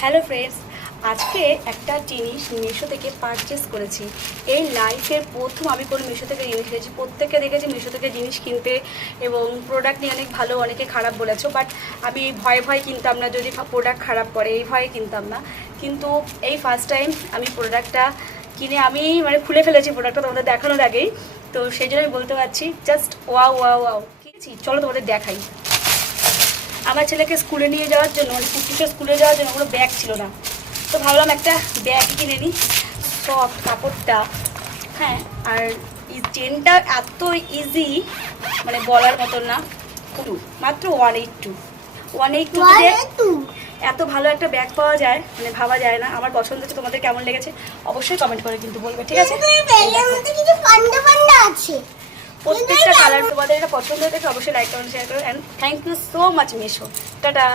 Hello friends, আজকে একটা জিনিস মিশো থেকে পারচেস করেছি। এই লাইফের প্রথম আমি কোনো মিশো থেকে জিনিস কিনেছি। প্রত্যেককে দেখেছি মিশো থেকে জিনিস কিনতে এবং প্রোডাক্ট নিয়ে অনেক ভালো, অনেকে খারাপ বলেছো, বাট আমি ভয়ে ভয়ে কিনতাম না, যদি প্রোডাক্ট খারাপ করে এই ভয়ে কিনতাম না। কিন্তু এই ফার্স্ট টাইম আমি প্রোডাক্টটা কিনে আমি খুলে ফেলেছি প্রোডাক্টটা তোমাদের দেখানোর আগেই। তো সেই জন্য আমি বলতে পারছি জাস্ট ওয়াও ওয়াও ওয়াও। কিনেছি, চলো তোমাদের দেখাই। আমার ছেলেকে স্কুলে নিয়ে যাওয়ার জন্য, পুকুরকে স্কুলে যাওয়ার জন্য কোনো ব্যাগ ছিল না, তো ভাবলাম একটা ব্যাগ কিনে নিই। সফট কাপড়টা, হ্যাঁ, আর এই চেনটা এত ইজি, বলার মতন না। মাত্র 182 এত ভালো একটা ব্যাগ পাওয়া যায়, ভাবা যায় না। আমার পছন্দ হচ্ছে, তোমাদের কেমন লেগেছে অবশ্যই কমেন্ট করে কিন্তু বলবে, ঠিক আছে? প্রত্যেকটা কালার তোমাদের এটা পছন্দ হয়ে থাকে অবশ্যই লাইক কমেন্ট শেয়ার করো। And thank you so much Misho. Tata.